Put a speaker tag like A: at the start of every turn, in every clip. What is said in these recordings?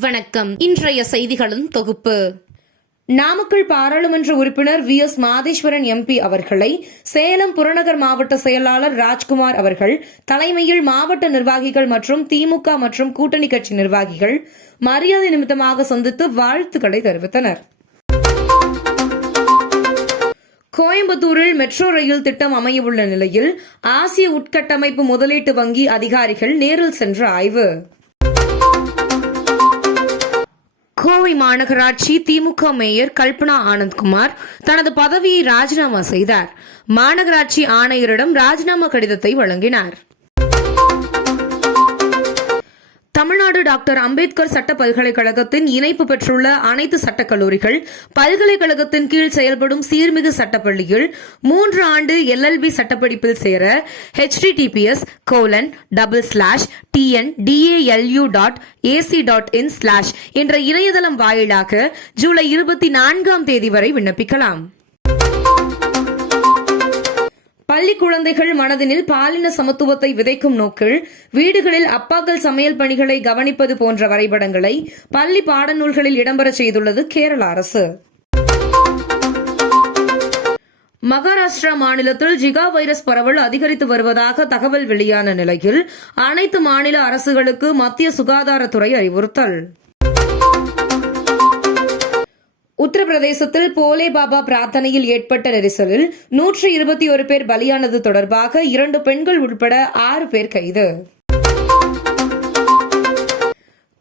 A: வணக்கம். இன்றைய செய்திகளின் தொகுப்பு. நாமக்கல் பாராளுமன்ற உறுப்பினர் வி. எஸ். மாதேஸ்வரன் எம்பி அவர்களை சேலம் புறநகர் மாவட்ட செயலாளர் ராஜ்குமார் அவர்கள் தலைமையில் மாவட்ட நிர்வாகிகள் மற்றும் திமுக மற்றும் கூட்டணி கட்சி நிர்வாகிகள் மரியாதை நிமித்தமாக சந்தித்து வாழ்த்துக்களை தெரிவித்தனர். கோயம்புத்தூரில் மெட்ரோ ரயில் திட்டம் அமையவுள்ள நிலையில் ஆசிய உட்கட்டமைப்பு முதலீட்டு வங்கி அதிகாரிகள் நேரில் சென்று ஆய்வு. கோவை மாநகராட்சி திமுக மேயர் கல்பனா ஆனந்த்குமார் தனது பதவியை ராஜினாமா செய்தார். மாநகராட்சி ஆணையரிடம் ராஜினாமா கடிதத்தை வழங்கினார். தமிழ்நாடு டாக்டர் அம்பேத்கர் சட்ட பல்கலைக்கழகத்தின் இணைப்பு பெற்றுள்ள அனைத்து சட்டக் கல்லூரிகள் பல்கலைக்கழகத்தின் கீழ் செயல்படும் சீர்மிகு சட்டப்பள்ளியில் மூன்று ஆண்டு எல்எல்பி சட்டப்படிப்பில் சேர HTTPS colon double slash TN DALU dot AC dot in slash என்ற இணையதளம் வாயிலாக ஜூலை இருபத்தி நான்காம் தேதி வரை விண்ணப்பிக்கலாம். பள்ளி குழந்தைகள் மனதினில் பாலின சமத்துவத்தை விதைக்கும் நோக்கில் வீடுகளில் அப்பாக்கள் சமையல் பணிகளை கவனிப்பது போன்ற வரைபடங்களை பள்ளி பாடநூல்களில் இடம்பெறச் செய்துள்ளது கேரள அரசு. மகாராஷ்டிரா மாநிலத்தில் ஜிகா வைரஸ் பரவல் அதிகரித்து வருவதாக தகவல் வெளியான நிலையில் அனைத்து மாநில அரசுகளுக்கு மத்திய சுகாதாரத்துறை அறிவுறுத்தல். உத்தரப்பிரதேசத்தில் போலே பாபா பிரார்த்தனையில் ஏற்பட்ட நெரிசலில் நூற்றி இருபத்தி ஒரு பேர் பலியானது தொடர்பாக இரண்டு பெண்கள் உட்பட ஆறு பேர் கைது.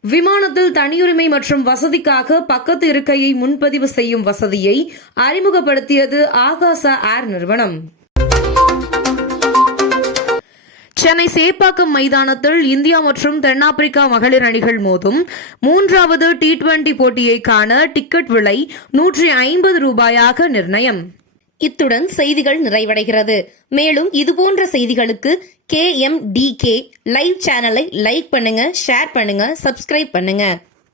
A: விமானத்தில் தனியுரிமை மற்றும் வசதிக்காக பக்கத்து இருக்கையை முன்பதிவு செய்யும் வசதியை அறிமுகப்படுத்தியது ஆகாசா ஏர் நிறுவனம். சென்னை சேப்பாக்கம் மைதானத்தில் இந்தியா மற்றும் தென்னாப்பிரிக்கா மகளிர் அணிகள் மோதும். மூன்றாவது டி டுவெண்டி போட்டியை காண டிக்கெட் விலை நூற்றி ஐம்பது ரூபாயாக நிர்ணயம். இத்துடன் செய்திகள் நிறைவடைகிறது. மேலும் இதுபோன்ற செய்திகளுக்கு K M D K live சேனலை லைக் பண்ணுங்க ஷேர் பண்ணுங்க சப்ஸ்கிரைப் பண்ணுங்க.